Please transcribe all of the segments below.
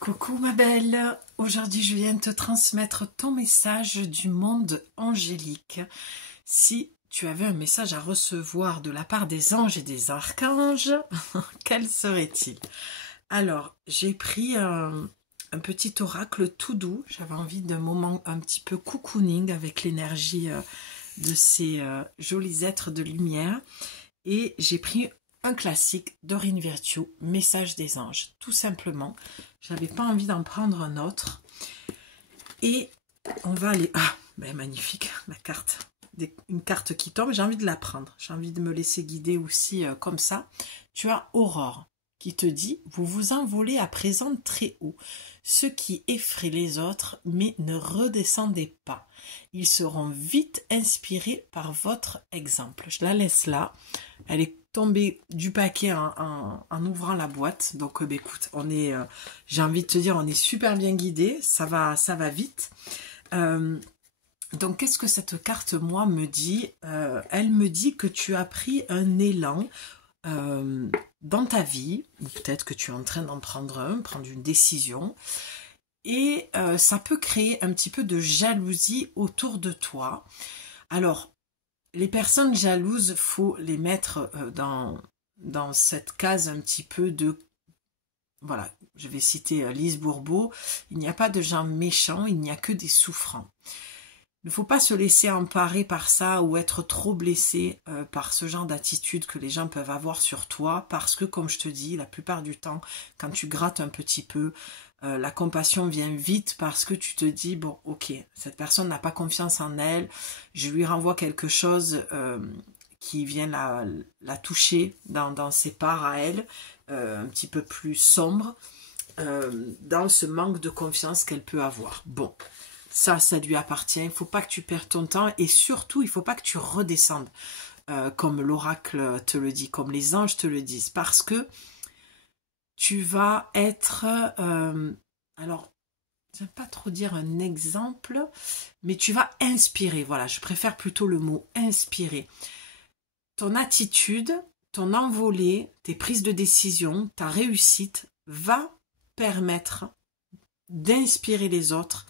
Coucou ma belle, aujourd'hui je viens te transmettre ton message du monde angélique. Si tu avais un message à recevoir de la part des anges et des archanges, quel serait-il? Alors, j'ai pris un petit oracle tout doux, j'avais envie d'un moment un petit peu cocooning avec l'énergie de ces jolis êtres de lumière. Et j'ai pris un classique d'Aurine Virtue, Message des anges, tout simplement. J'avais pas envie d'en prendre un autre. Et on va aller... Ah, ben magnifique, la carte. Une carte qui tombe, j'ai envie de la prendre. J'ai envie de me laisser guider aussi comme ça. Tu as Aurore qui te dit, vous vous envolez à présent très haut, ce qui effraie les autres, mais ne redescendez pas. Ils seront vite inspirés par votre exemple. Je la laisse là. Elle est tombée du paquet en ouvrant la boîte. Donc, écoute, on est, j'ai envie de te dire, on est super bien guidé. Ça va vite. Donc, qu'est-ce que cette carte, moi, me dit? Elle me dit que tu as pris un élan dans ta vie, ou peut-être que tu es en train d'en prendre une décision, et ça peut créer un petit peu de jalousie autour de toi. Alors, les personnes jalouses, faut les mettre dans cette case un petit peu de... Voilà, je vais citer Lise Bourbeau, il n'y a pas de gens méchants, il n'y a que des souffrants. Il ne faut pas se laisser emparer par ça ou être trop blessé par ce genre d'attitude que les gens peuvent avoir sur toi parce que, comme je te dis, la plupart du temps, quand tu grattes un petit peu, la compassion vient vite parce que tu te dis, bon, ok, cette personne n'a pas confiance en elle, je lui renvoie quelque chose qui vient la toucher dans ses parts à elle, un petit peu plus sombre, dans ce manque de confiance qu'elle peut avoir. Bon. Ça lui appartient. Il ne faut pas que tu perdes ton temps et surtout, il ne faut pas que tu redescendes comme l'oracle te le dit, comme les anges te le disent. Parce que tu vas être... alors, j'aime pas trop dire un exemple, mais tu vas inspirer. Voilà, je préfère plutôt le mot inspirer. Ton attitude, ton envolée, tes prises de décision, ta réussite va permettre d'inspirer les autres.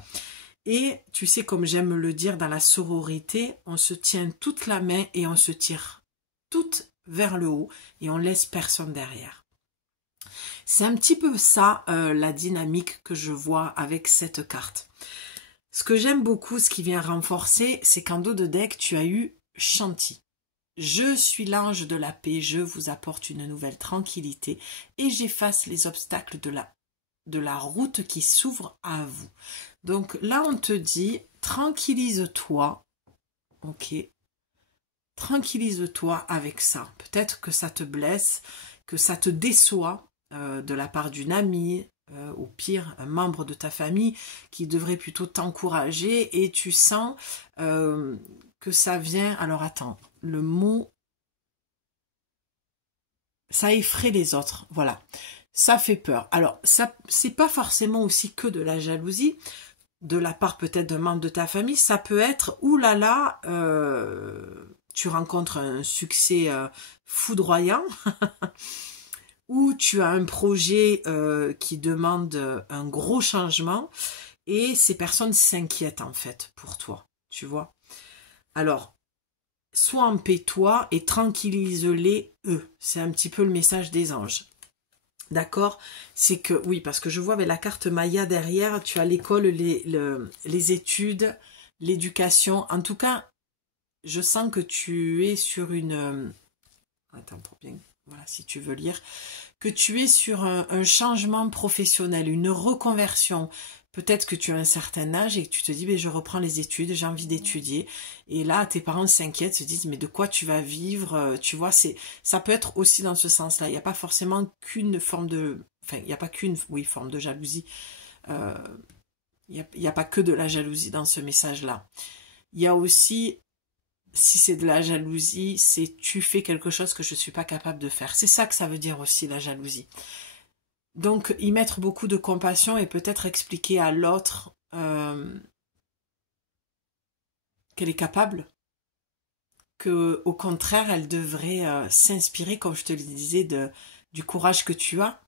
Et tu sais, comme j'aime le dire dans la sororité, on se tient toute la main et on se tire toute vers le haut et on laisse personne derrière. C'est un petit peu ça la dynamique que je vois avec cette carte. Ce que j'aime beaucoup, ce qui vient renforcer, c'est qu'en dos de deck, tu as eu Chanty. Je suis l'ange de la paix, je vous apporte une nouvelle tranquillité et j'efface les obstacles de la route qui s'ouvre à vous. Donc là, on te dit, tranquillise-toi, ok, tranquillise-toi avec ça. Peut-être que ça te blesse, que ça te déçoit de la part d'une amie, au pire, un membre de ta famille qui devrait plutôt t'encourager et tu sens que ça vient... Alors attends, le mot... Ça effraie les autres, voilà. Ça fait peur. Alors, ça, c'est pas forcément aussi que de la jalousie, de la part peut-être d'un membre de ta famille, ça peut être, oulala, tu rencontres un succès foudroyant, ou tu as un projet qui demande un gros changement, et ces personnes s'inquiètent en fait pour toi, tu vois. Alors, sois en paix toi et tranquillise-les eux. C'est un petit peu le message des anges. D'accord? C'est que, oui, parce que je vois avec la carte Maya derrière, tu as l'école, les études, l'éducation. En tout cas, je sens que tu es sur une... Attends, pour bien... Voilà, si tu veux lire. Que tu es sur un changement professionnel, une reconversion. Peut-être que tu as un certain âge et que tu te dis, je reprends les études, j'ai envie d'étudier. Et là, tes parents s'inquiètent, se disent, mais de quoi tu vas vivre? Tu vois, ça peut être aussi dans ce sens-là. Il n'y a pas forcément qu'une forme de... Enfin, il n'y a pas qu'une forme de jalousie. Il n'y a pas que de la jalousie dans ce message-là. Il y a aussi, si c'est de la jalousie, c'est tu fais quelque chose que je ne suis pas capable de faire. C'est ça que ça veut dire aussi, la jalousie. Donc, y mettre beaucoup de compassion et peut-être expliquer à l'autre qu'elle est capable, que au contraire, elle devrait s'inspirer, comme je te le disais, du courage que tu as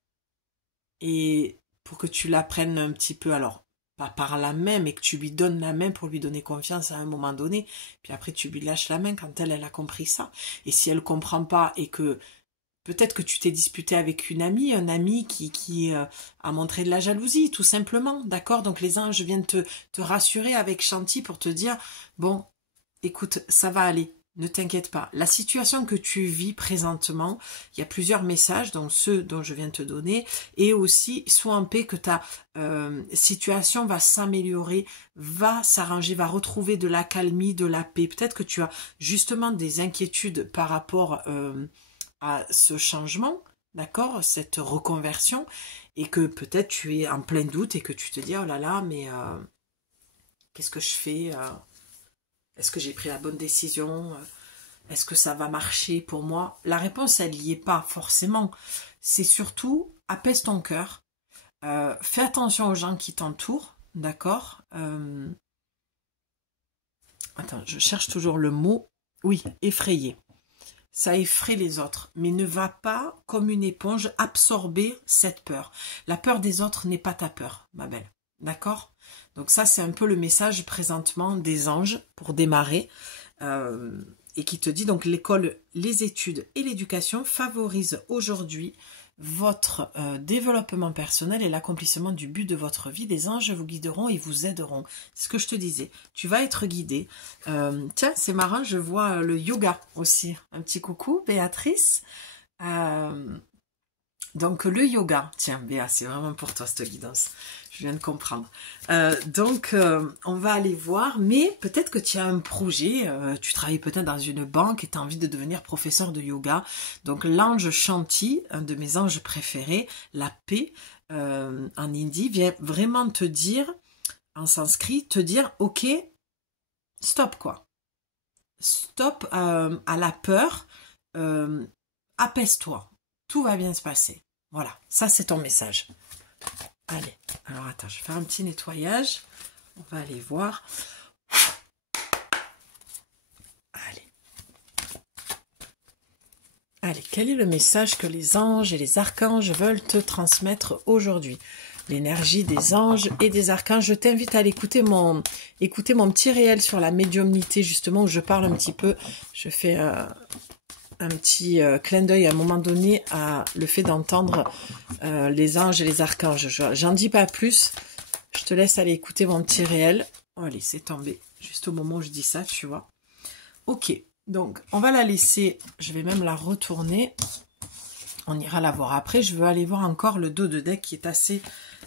et pour que tu la prennes un petit peu, alors, pas par la main, mais que tu lui donnes la main pour lui donner confiance à un moment donné. Puis après, tu lui lâches la main quand elle a compris ça. Et si elle comprend pas et que peut-être que tu t'es disputé avec une amie, un ami qui a montré de la jalousie, tout simplement, d'accord? Donc les anges viennent te rassurer avec Shanti pour te dire, bon, écoute, ça va aller. Ne t'inquiète pas. La situation que tu vis présentement, il y a plusieurs messages, dont ceux dont je viens de te donner, et aussi, sois en paix que ta situation va s'améliorer, va s'arranger, va retrouver de l'accalmie, de la paix. Peut-être que tu as justement des inquiétudes par rapport à ce changement, d'accord, cette reconversion, et que peut-être tu es en plein doute et que tu te dis, oh là là, mais qu'est-ce que je fais est-ce que j'ai pris la bonne décision? Est-ce que ça va marcher pour moi? La réponse, elle n'y est pas forcément. C'est surtout, apaise ton cœur. Fais attention aux gens qui t'entourent, d'accord? Attends, je cherche toujours le mot. Oui, effrayer. Ça effraie les autres, mais ne va pas, comme une éponge, absorber cette peur. La peur des autres n'est pas ta peur, ma belle. D'accord? Donc ça, c'est un peu le message présentement des anges pour démarrer et qui te dit donc l'école, les études et l'éducation favorisent aujourd'hui votre développement personnel et l'accomplissement du but de votre vie. Les anges vous guideront et vous aideront. C'est ce que je te disais. Tu vas être guidé. Tiens, c'est marrant, je vois le yoga aussi. Un petit coucou, Béatrice. Donc le yoga, tiens Béa, c'est vraiment pour toi cette guidance, je viens de comprendre. On va aller voir, mais peut-être que tu as un projet, tu travailles peut-être dans une banque et tu as envie de devenir professeur de yoga. Donc l'ange Shanti, un de mes anges préférés, la paix en hindi, vient vraiment te dire, en sanskrit, te dire ok, stop quoi. Stop à la peur, apaise-toi. Tout va bien se passer. Voilà, ça c'est ton message. Allez, alors attends, je vais faire un petit nettoyage. On va aller voir. Allez, quel est le message que les anges et les archanges veulent te transmettre aujourd'hui? L'énergie des anges et des archanges. Je t'invite à aller écouter mon petit réel sur la médiumnité, justement, où je parle un petit peu. Je fais un petit clin d'œil à un moment donné à le fait d'entendre les anges et les archanges. J'en dis pas plus. Je te laisse aller écouter mon petit réel. Oh, allez, c'est tombé. Juste au moment où je dis ça, tu vois. Ok, donc on va la laisser. Je vais même la retourner. On ira la voir après. Je veux aller voir encore le dos de deck qui est assez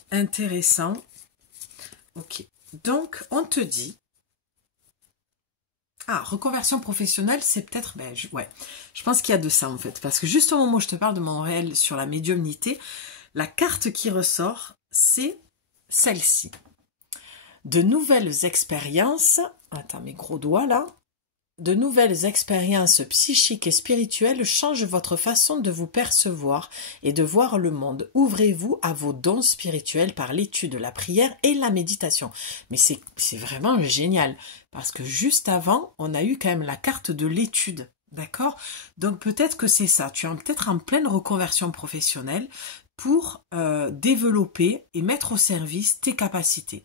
intéressant. Ok, donc on te dit... Ah, reconversion professionnelle, c'est peut-être... ouais, je pense qu'il y a de ça en fait. Parce que juste au moment où je te parle de mon réel sur la médiumnité, la carte qui ressort, c'est celle-ci. De nouvelles expériences... Attends, mes gros doigts là. De nouvelles expériences psychiques et spirituelles changent votre façon de vous percevoir et de voir le monde. Ouvrez-vous à vos dons spirituels par l'étude, la prière et la méditation. Mais c'est vraiment génial, parce que juste avant, on a eu quand même la carte de l'étude, d'accord? Donc peut-être que c'est ça, tu es peut-être en pleine reconversion professionnelle pour développer et mettre au service tes capacités.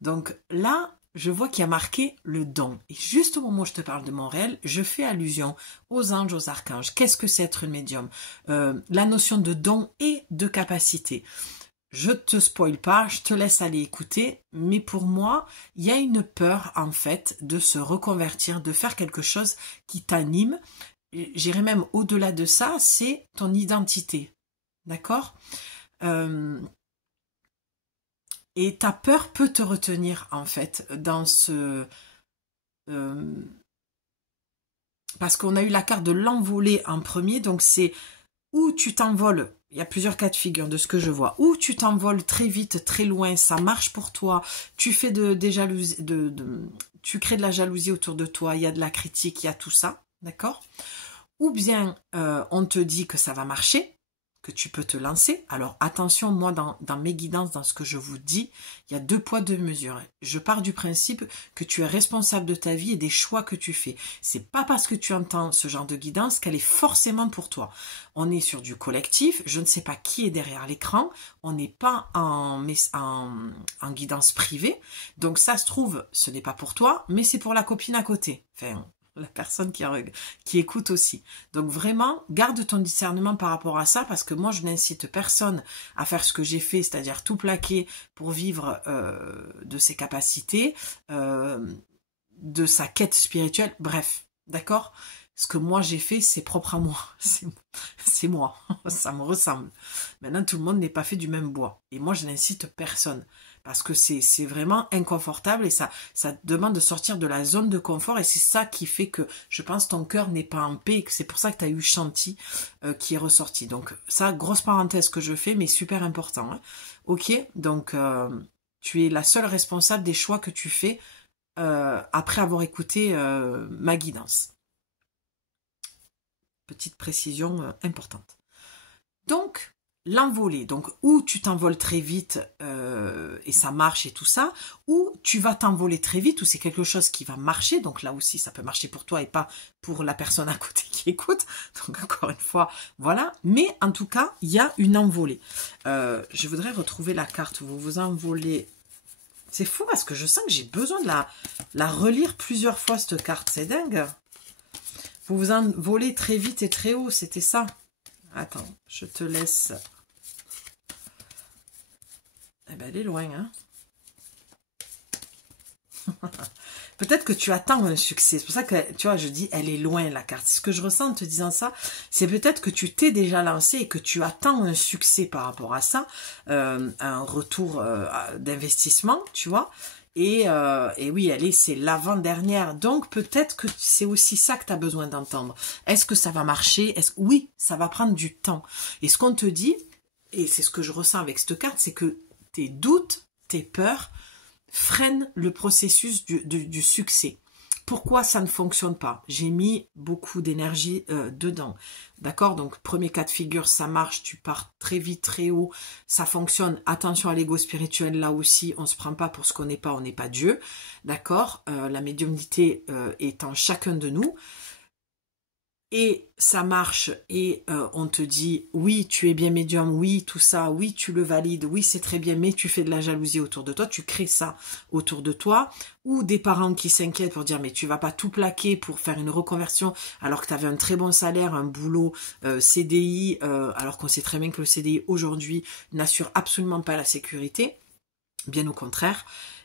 Donc là, je vois qu'il y a marqué le don. Et juste au moment où je te parle de mon réel, je fais allusion aux anges, aux archanges. Qu'est-ce que c'est être une médium? La notion de don et de capacité. Je te spoil pas, je te laisse aller écouter, mais pour moi, il y a une peur en fait de se reconvertir, de faire quelque chose qui t'anime. J'irais même au-delà de ça, c'est ton identité. D'accord? Et ta peur peut te retenir, en fait, dans ce... parce qu'on a eu la carte de l'envolée en premier, donc c'est où tu t'envoles. Il y a plusieurs cas de figure de ce que je vois. Où tu t'envoles très vite, très loin, ça marche pour toi. Tu fais des jalousies, tu crées de la jalousie autour de toi, il y a de la critique, il y a tout ça, d'accord? Ou bien on te dit que ça va marcher, que tu peux te lancer. Alors attention, moi dans mes guidances, dans ce que je vous dis, il y a 2 poids 2 mesures. Je pars du principe que tu es responsable de ta vie et des choix que tu fais. C'est pas parce que tu entends ce genre de guidance qu'elle est forcément pour toi. On est sur du collectif, je ne sais pas qui est derrière l'écran, on n'est pas en guidance privée, donc ça se trouve, ce n'est pas pour toi, mais c'est pour la copine à côté. Enfin, la personne qui écoute aussi. Donc vraiment, garde ton discernement par rapport à ça, parce que moi, je n'incite personne à faire ce que j'ai fait, c'est-à-dire tout plaquer pour vivre de ses capacités, de sa quête spirituelle, bref, d'accord? Ce que moi j'ai fait, c'est propre à moi, c'est moi, ça me ressemble. Maintenant, tout le monde n'est pas fait du même bois, et moi, je n'incite personne. Parce que c'est vraiment inconfortable et ça demande de sortir de la zone de confort et c'est ça qui fait que je pense ton cœur n'est pas en paix et que c'est pour ça que tu as eu Chanty qui est ressorti. Donc ça, grosse parenthèse que je fais, mais super important. Hein. Ok, donc tu es la seule responsable des choix que tu fais après avoir écouté ma guidance. Petite précision importante. Donc, l'envoler, donc ou tu t'envoles très vite et ça marche et tout ça, ou tu vas t'envoler très vite, ou c'est quelque chose qui va marcher, donc là aussi ça peut marcher pour toi et pas pour la personne à côté qui écoute, donc encore une fois, voilà, mais en tout cas, il y a une envolée. Je voudrais retrouver la carte, vous vous envolez, c'est fou parce que je sens que j'ai besoin de la relire plusieurs fois cette carte, c'est dingue. Vous vous envolez très vite et très haut, c'était ça. Attends, je te laisse. Eh ben, elle est loin, hein. Peut-être que tu attends un succès. C'est pour ça que, tu vois, je dis, elle est loin, la carte. Ce que je ressens en te disant ça, c'est peut-être que tu t'es déjà lancé et que tu attends un succès par rapport à ça, un retour d'investissement, tu vois. Et oui, c'est l'avant-dernière. Donc, peut-être que c'est aussi ça que tu as besoin d'entendre. Est-ce que ça va marcher? Oui, ça va prendre du temps. Et ce qu'on te dit, et c'est ce que je ressens avec cette carte, c'est que tes doutes, tes peurs freinent le processus du succès. Pourquoi ça ne fonctionne pas? J'ai mis beaucoup d'énergie dedans. D'accord? Donc, premier cas de figure, ça marche, tu pars très vite, très haut, ça fonctionne. Attention à l'ego spirituel, là aussi, on ne se prend pas pour ce qu'on n'est pas, on n'est pas Dieu. D'accord? La médiumnité est en chacun de nous. Et ça marche et on te dit oui tu es bien médium, oui tout ça, oui tu le valides, oui c'est très bien, mais tu fais de la jalousie autour de toi, tu crées ça autour de toi, ou des parents qui s'inquiètent pour dire mais tu vas pas tout plaquer pour faire une reconversion alors que tu avais un très bon salaire, un boulot CDI, alors qu'on sait très bien que le CDI aujourd'hui n'assure absolument pas la sécurité, bien au contraire.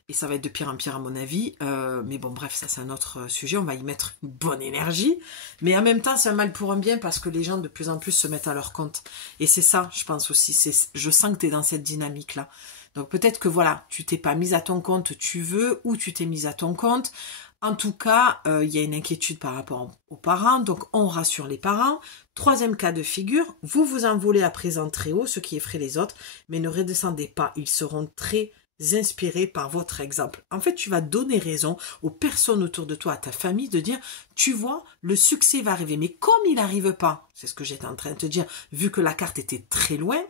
Et ça va être de pire en pire à mon avis. Mais bon, bref, ça c'est un autre sujet. On va y mettre une bonne énergie. Mais en même temps, c'est un mal pour un bien parce que les gens de plus en plus se mettent à leur compte. Et c'est ça, je pense aussi. Je sens que tu es dans cette dynamique-là. Donc peut-être que voilà, tu t'es pas mise à ton compte, tu veux, ou tu t'es mise à ton compte. En tout cas, il y a une inquiétude par rapport aux parents. Donc on rassure les parents. Troisième cas de figure, vous vous envolez à présent très haut, ce qui effraie les autres. Mais ne redescendez pas. Ils seront très inspiré par votre exemple. En fait, tu vas donner raison aux personnes autour de toi, à ta famille, de dire, tu vois, le succès va arriver. Mais comme il n'arrive pas, c'est ce que j'étais en train de te dire, vu que la carte était très loin,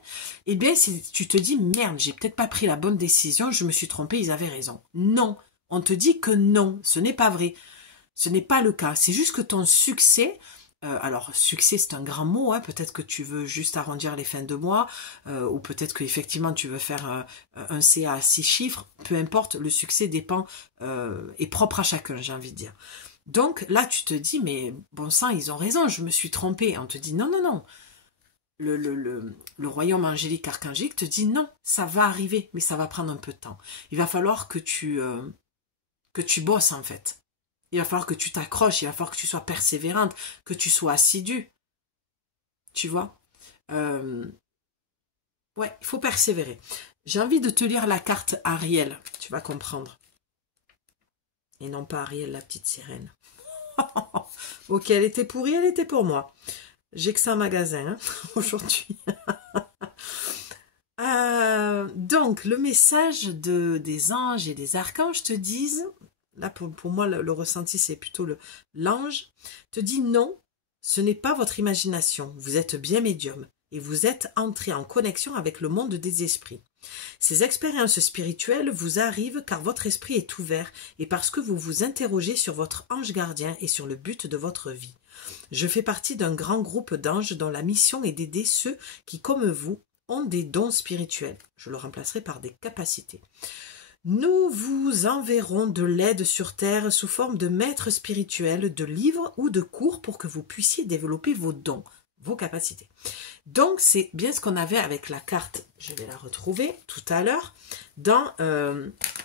eh bien, tu te dis, merde, j'ai peut-être pas pris la bonne décision, je me suis trompée, ils avaient raison. Non, on te dit que non, ce n'est pas vrai. Ce n'est pas le cas. C'est juste que ton succès... alors, succès, c'est un grand mot, hein. Peut-être que tu veux juste arrondir les fins de mois, ou peut-être qu'effectivement tu veux faire un CA à 6 chiffres, peu importe, le succès dépend, est propre à chacun, j'ai envie de dire. Donc là, tu te dis, mais bon sang, ils ont raison, je me suis trompée. On te dit, non, non, non. Le royaume angélique, archangélique te dit, non, ça va arriver, mais ça va prendre un peu de temps. Il va falloir que tu bosses, en fait. Il va falloir que tu t'accroches, il va falloir que tu sois persévérante, que tu sois assidue. Tu vois? Ouais, il faut persévérer. J'ai envie de te lire la carte Ariel, tu vas comprendre. Et non pas Ariel, la petite sirène. Ok, elle était pourrie, elle était pour moi. J'ai que ça en magasin, hein, aujourd'hui. Donc, le message des anges et des archanges te disent... Là, pour moi, le ressenti, c'est plutôt l'ange, te dit non, ce n'est pas votre imagination, vous êtes bien médium. et vous êtes entré en connexion avec le monde des esprits. Ces expériences spirituelles vous arrivent car votre esprit est ouvert et parce que vous vous interrogez sur votre ange gardien et sur le but de votre vie. Je fais partie d'un grand groupe d'anges dont la mission est d'aider ceux qui, comme vous, ont des dons spirituels. Je le remplacerai par des capacités. Nous vous enverrons de l'aide sur Terre sous forme de maîtres spirituels, de livres ou de cours pour que vous puissiez développer vos dons, vos capacités. Donc, c'est bien ce qu'on avait avec la carte, je vais la retrouver tout à l'heure, dans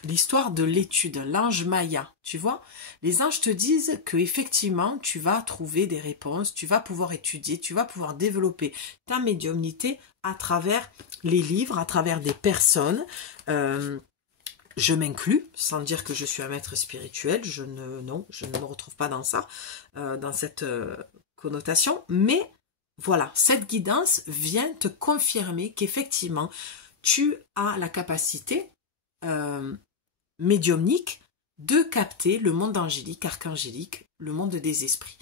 l'histoire de l'étude, l'ange Maya, tu vois. Les anges te disent que effectivement, tu vas trouver des réponses, tu vas pouvoir étudier, tu vas pouvoir développer ta médiumnité à travers les livres, à travers des personnes. Je m'inclus, sans dire que je suis un maître spirituel, je ne me retrouve pas dans ça, dans cette connotation, mais voilà, cette guidance vient te confirmer qu'effectivement, tu as la capacité médiumnique de capter le monde angélique, archangélique, le monde des esprits.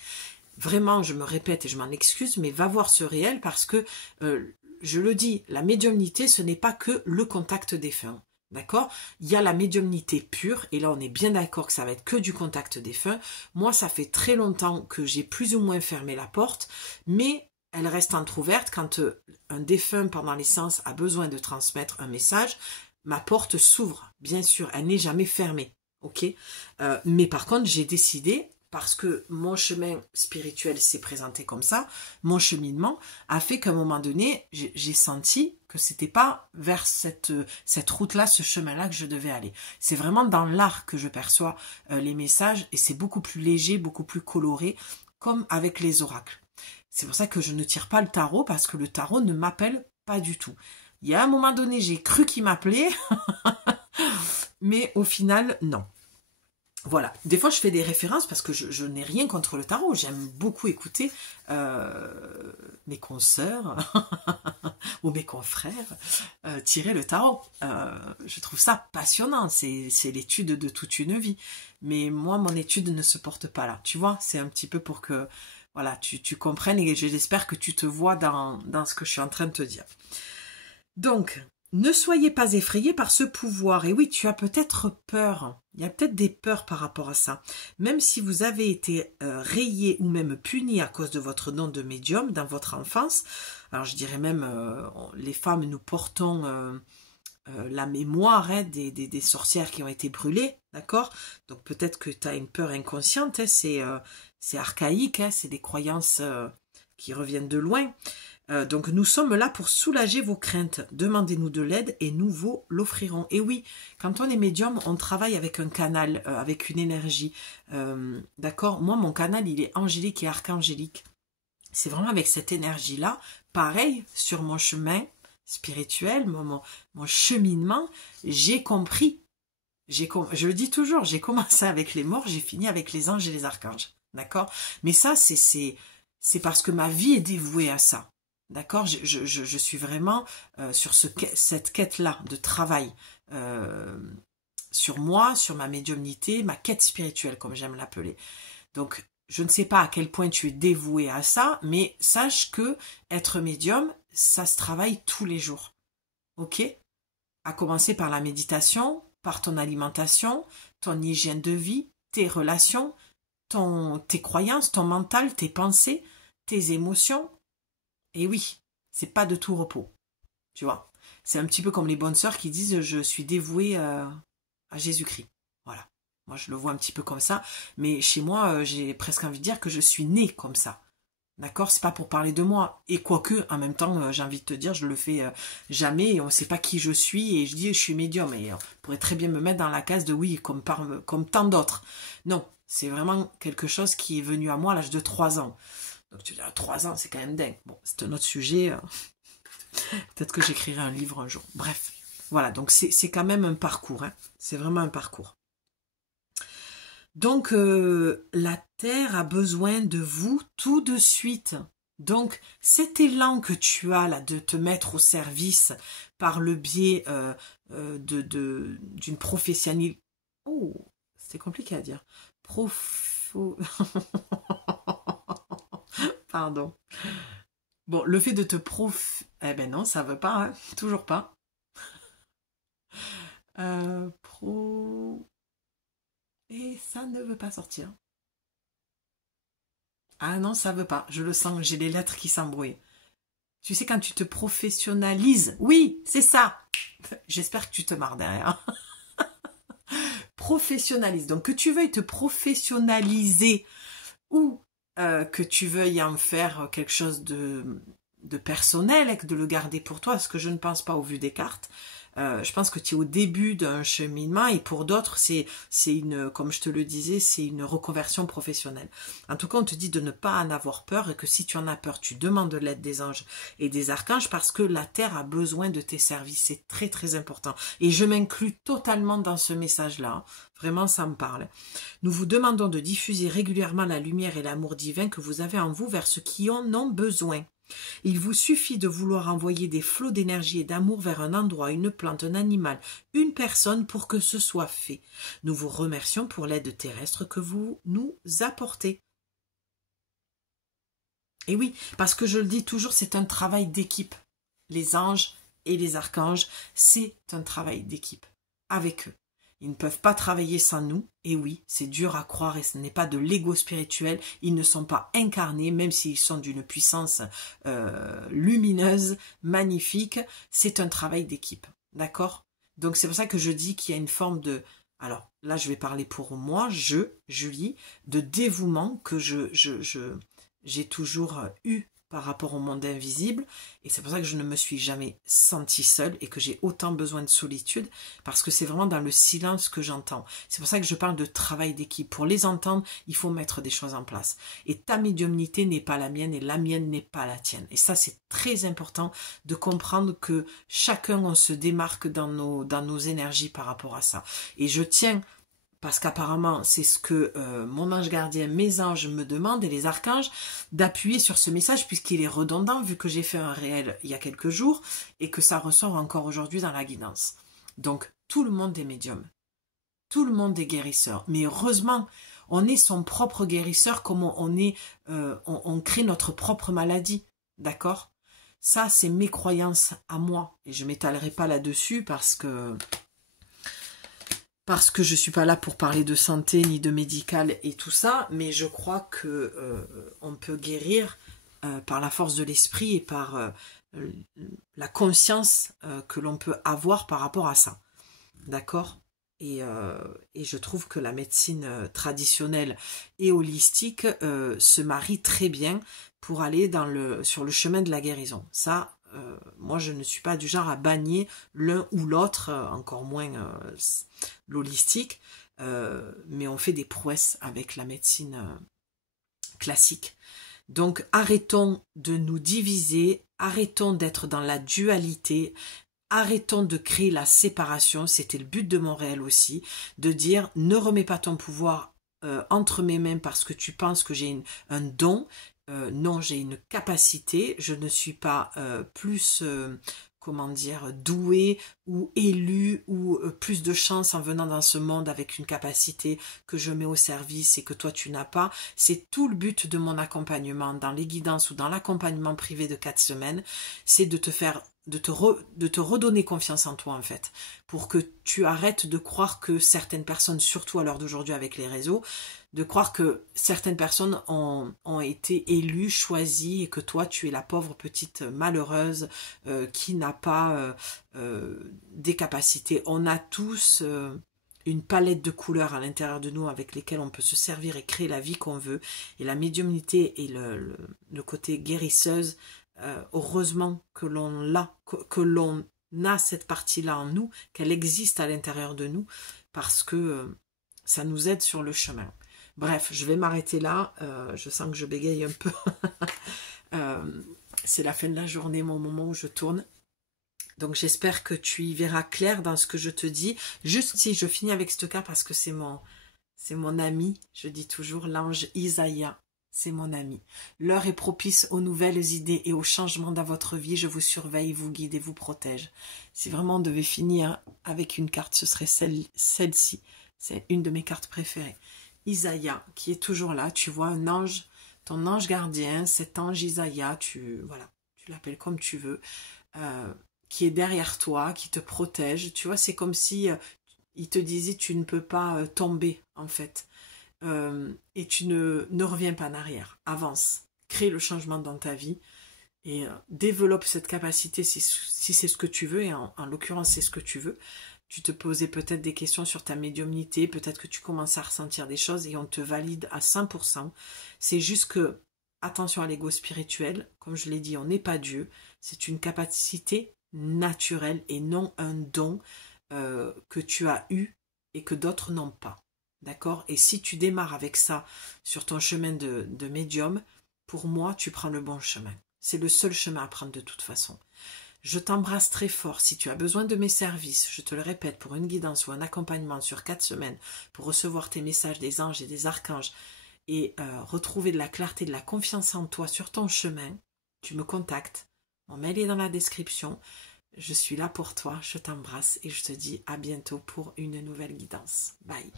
Vraiment, je me répète et je m'en excuse, mais va voir ce réel parce que, je le dis, la médiumnité, ce n'est pas que le contact défunt. D'accord? Il y a la médiumnité pure, et là on est bien d'accord que ça va être que du contact défunt. Moi, ça fait très longtemps que j'ai plus ou moins fermé la porte, mais elle reste entrouverte quand un défunt pendant les séances a besoin de transmettre un message. Ma porte s'ouvre, bien sûr, elle n'est jamais fermée, ok? Mais par contre, j'ai décidé, parce que mon chemin spirituel s'est présenté comme ça, mon cheminement a fait qu'à un moment donné, j'ai senti que c'était pas vers cette route-là, ce chemin-là que je devais aller. C'est vraiment dans l'art que je perçois les messages, et c'est beaucoup plus léger, beaucoup plus coloré, comme avec les oracles. C'est pour ça que je ne tire pas le tarot, parce que le tarot ne m'appelle pas du tout. Il y a un moment donné, j'ai cru qu'il m'appelait, mais au final, non. Voilà, des fois je fais des références parce que je n'ai rien contre le tarot. J'aime beaucoup écouter mes consoeurs ou mes confrères tirer le tarot. Je trouve ça passionnant, c'est l'étude de toute une vie. Mais moi, mon étude ne se porte pas là. Tu vois, c'est un petit peu pour que voilà, tu comprennes, et j'espère que tu te vois dans ce que je suis en train de te dire. Donc, ne soyez pas effrayés par ce pouvoir. Et oui, tu as peut-être peur. Il y a peut-être des peurs par rapport à ça. Même si vous avez été rayé ou même puni à cause de votre don de médium dans votre enfance, alors je dirais même, les femmes, nous portons la mémoire des sorcières qui ont été brûlées, d'accord? Donc peut-être que tu as une peur inconsciente, hein, c'est archaïque, hein, c'est des croyances qui reviennent de loin. Donc nous sommes là pour soulager vos craintes. Demandez-nous de l'aide et nous vous l'offrirons. Et oui, quand on est médium, on travaille avec un canal, avec une énergie. D'accord? Moi, mon canal, il est angélique et archangélique. C'est vraiment avec cette énergie-là. Pareil, sur mon chemin spirituel, mon cheminement, j'ai compris. Je le dis toujours, j'ai commencé avec les morts, j'ai fini avec les anges et les archanges. D'accord? Mais ça, c'est parce que ma vie est dévouée à ça. D'accord, je suis vraiment sur cette quête-là de travail sur moi, sur ma médiumnité, ma quête spirituelle, comme j'aime l'appeler. Donc, je ne sais pas à quel point tu es dévoué à ça, mais sache que être médium, ça se travaille tous les jours. Ok? À commencer par la méditation, par ton alimentation, ton hygiène de vie, tes relations, tes croyances, ton mental, tes pensées, tes émotions. Et oui, c'est pas de tout repos, tu vois. C'est un petit peu comme les bonnes sœurs qui disent « je suis dévouée à Jésus-Christ ». Voilà, moi je le vois un petit peu comme ça, mais chez moi, j'ai presque envie de dire que je suis née comme ça. D'accord, c'est pas pour parler de moi. Et quoique, en même temps, j'ai envie de te dire, je le fais jamais, et on sait pas qui je suis, et je dis je suis médium, et on pourrait très bien me mettre dans la case de oui, comme tant d'autres. Non, c'est vraiment quelque chose qui est venu à moi à l'âge de 3 ans. Donc tu dis, 3 ans, c'est quand même dingue. Bon, c'est un autre sujet. Peut-être que j'écrirai un livre un jour. Bref, voilà, donc c'est quand même un parcours. Hein. C'est vraiment un parcours. Donc, la Terre a besoin de vous tout de suite. Donc, cet élan que tu as là de te mettre au service par le biais d'une professionnalité... Oh, c'est compliqué à dire. Pardon. Bon, le fait de te Eh ben non, ça veut pas, hein. Toujours pas. Et ça ne veut pas sortir. Ah non, ça veut pas. Je le sens, j'ai les lettres qui s'embrouillent. Tu sais, quand tu te professionnalises. Oui, c'est ça. J'espère que tu te marres derrière. Professionnalise. Donc, que tu veuilles te professionnaliser ou que tu veuilles en faire quelque chose de personnel et que de le garder pour toi, ce que je ne pense pas au vu des cartes. Je pense que tu es au début d'un cheminement et pour d'autres, c'est une, comme je te le disais, c'est une reconversion professionnelle. En tout cas, on te dit de ne pas en avoir peur et que si tu en as peur, tu demandes de l'aide des anges et des archanges parce que la Terre a besoin de tes services. C'est très très important. Et je m'inclus totalement dans ce message-là. Vraiment, ça me parle. Nous vous demandons de diffuser régulièrement la lumière et l'amour divin que vous avez en vous vers ceux qui en ont besoin. Il vous suffit de vouloir envoyer des flots d'énergie et d'amour vers un endroit, une plante, un animal, une personne pour que ce soit fait. Nous vous remercions pour l'aide terrestre que vous nous apportez. Et oui, parce que je le dis toujours, c'est un travail d'équipe. Les anges et les archanges, c'est un travail d'équipe avec eux. Ils ne peuvent pas travailler sans nous. Et oui, c'est dur à croire et ce n'est pas de l'ego spirituel. Ils ne sont pas incarnés, même s'ils sont d'une puissance lumineuse, magnifique. C'est un travail d'équipe. D'accord? Donc c'est pour ça que je dis qu'il y a une forme de... Alors là, je vais parler pour moi, Julie, de dévouement que j'ai toujours eu par rapport au monde invisible, et c'est pour ça que je ne me suis jamais sentie seule et que j'ai autant besoin de solitude, parce que c'est vraiment dans le silence que j'entends. C'est pour ça que je parle de travail d'équipe. Pour les entendre, il faut mettre des choses en place. Et ta médiumnité n'est pas la mienne et la mienne n'est pas la tienne. Et ça, c'est très important de comprendre que chacun, on se démarque dans nos énergies par rapport à ça. Et je tiens... parce qu'apparemment, c'est ce que mon ange gardien, mes anges me demandent, et les archanges, d'appuyer sur ce message, puisqu'il est redondant, vu que j'ai fait un réel il y a quelques jours, et que ça ressort encore aujourd'hui dans la guidance. Donc, tout le monde est médium. Tout le monde est guérisseur. Mais heureusement, on est son propre guérisseur, comme on crée notre propre maladie. D'accord? Ça, c'est mes croyances à moi. Et je ne m'étalerai pas là-dessus, parce que je suis pas là pour parler de santé ni de médical et tout ça, mais je crois que on peut guérir par la force de l'esprit et par la conscience que l'on peut avoir par rapport à ça. D'accord ? Et je trouve que la médecine traditionnelle et holistique se marient très bien pour aller sur le chemin de la guérison. Ça, moi, je ne suis pas du genre à bannir l'un ou l'autre, encore moins l'holistique, mais on fait des prouesses avec la médecine classique. Donc, arrêtons de nous diviser, arrêtons d'être dans la dualité, arrêtons de créer la séparation. C'était le but de mon réel aussi, de dire ne remets pas ton pouvoir entre mes mains parce que tu penses que j'ai un don. Non, j'ai une capacité, je ne suis pas plus, comment dire, douée ou élue ou plus de chance en venant dans ce monde avec une capacité que je mets au service et que toi tu n'as pas. C'est tout le but de mon accompagnement dans les guidances ou dans l'accompagnement privé de 4 semaines, c'est de te faire de te redonner confiance en toi en fait, pour que tu arrêtes de croire que certaines personnes, surtout à l'heure d'aujourd'hui avec les réseaux, de croire que certaines personnes ont été élues, choisies, et que toi tu es la pauvre petite malheureuse qui n'a pas des capacités. On a tous une palette de couleurs à l'intérieur de nous avec lesquelles on peut se servir et créer la vie qu'on veut, et la médiumnité et le côté guérisseuse, heureusement que l'on a cette partie-là en nous, qu'elle existe à l'intérieur de nous, parce que ça nous aide sur le chemin. Bref, je vais m'arrêter là, je sens que je bégaye un peu. C'est la fin de la journée, mon moment où je tourne. Donc j'espère que tu y verras clair dans ce que je te dis. Juste si je finis avec ce cas, parce que c'est mon ami, je dis toujours l'ange Isaïa. C'est mon ami. L'heure est propice aux nouvelles idées et aux changements dans votre vie. Je vous surveille, vous guide et vous protège. Si vraiment on devait finir avec une carte, ce serait celle-ci. C'est une de mes cartes préférées. Isaïa, qui est toujours là. Tu vois un ange, ton ange gardien, cet ange Isaïa, voilà. tu l'appelles comme tu veux, qui est derrière toi, qui te protège. Tu vois, c'est comme si il te disait tu ne peux pas tomber en fait. Et tu ne reviens pas en arrière. Avance, crée le changement dans ta vie et développe cette capacité si c'est ce que tu veux, et en l'occurrence c'est ce que tu veux. Tu te posais peut-être des questions sur ta médiumnité, peut-être que tu commences à ressentir des choses et on te valide à 100%. C'est juste que, attention à l'ego spirituel, comme je l'ai dit, on n'est pas Dieu, c'est une capacité naturelle et non un don que tu as eu et que d'autres n'ont pas. D'accord? Et si tu démarres avec ça sur ton chemin de médium, pour moi, tu prends le bon chemin. C'est le seul chemin à prendre de toute façon. Je t'embrasse très fort. Si tu as besoin de mes services, je te le répète, pour une guidance ou un accompagnement sur 4 semaines, pour recevoir tes messages des anges et des archanges et retrouver de la clarté, de la confiance en toi sur ton chemin, tu me contactes. Mon mail est dans la description. Je suis là pour toi, je t'embrasse et je te dis à bientôt pour une nouvelle guidance. Bye.